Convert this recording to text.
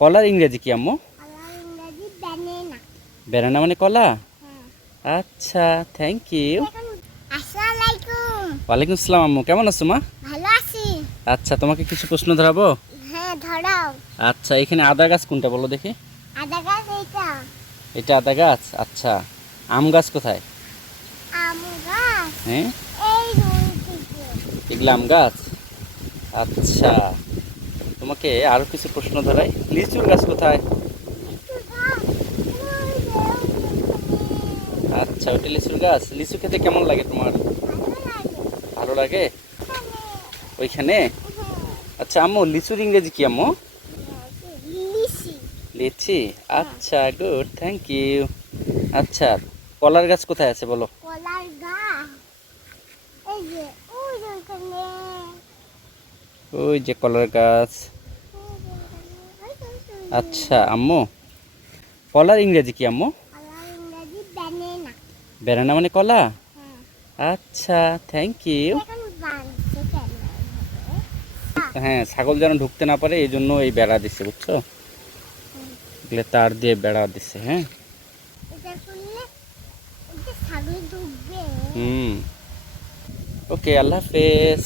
কলার ইংরেজি কি আম্মু? কলার ইংরেজি ব্যানানা। ব্যানানা মানে কলা? হ্যাঁ। আচ্ছা, থ্যাংক ইউ। আসসালামু আলাইকুম। ওয়ালাইকুম আসসালাম আম্মু, কেমন আছো মা? ভালো আছি। আচ্ছা, তোমাকে কিছু প্রশ্ন ধরাবো? হ্যাঁ, ধরাও। আচ্ছা, এখানে আদা গাছ কোনটা বলো দেখি? আদা গাছ এইটা। এটা আদা গাছ। আচ্ছা, আম গাছ কোথায়? আম গাছ হ্যাঁ, এই দুই দিকে। এগুলো আম গাছ। আচ্ছা, তোমাকে আরো কিছু প্রশ্ন ধরাই। লিচুর গাছ কোথায়? লিচু গাছ ওই যে ওইখানে। আচ্ছা, ওটা লিচুর গাছ। লিচু খেতে কেমন লাগে তোমার? ভালো লাগে। ভালো লাগে এখানে। ওইখানে? হ্যাঁ। আচ্ছা আম্মু, লিচুর ইংরেজি কি আম্মু? লিচি। লিচি। হ্যাঁ। আচ্ছা, গুড, থ্যাংক ইউ। আচ্ছা, কলার গাছ কোথায় আছে বলো? কলার গাছ এই যে ওই যে ওইখানে। ওই যে কলার গাছ। ওই যে ওইখানে, ওই যে, ওই যে, ওই যে। আচ্ছা আম্মু, কলার ইংরেজি কি আম্মু? কলার ইংরেজি ব্যানানা। ব্যানানা মানে কলা? হ্যাঁ। আচ্ছা, থ্যাংক ইউ। এখন বানছে কেন এইভাবে? হ্যাঁ, ছাগল যেন ঢুকতে না পারে এই জন্য এই বেড়া দিচ্ছে, বুঝছো? এগুলো তার দিয়ে বেড়া দিচ্ছে। হ্যাঁ। এটা করলে এই যে ছাগল ঢুকবে। হুম। ওকে, আল্লাহ হাফেজ।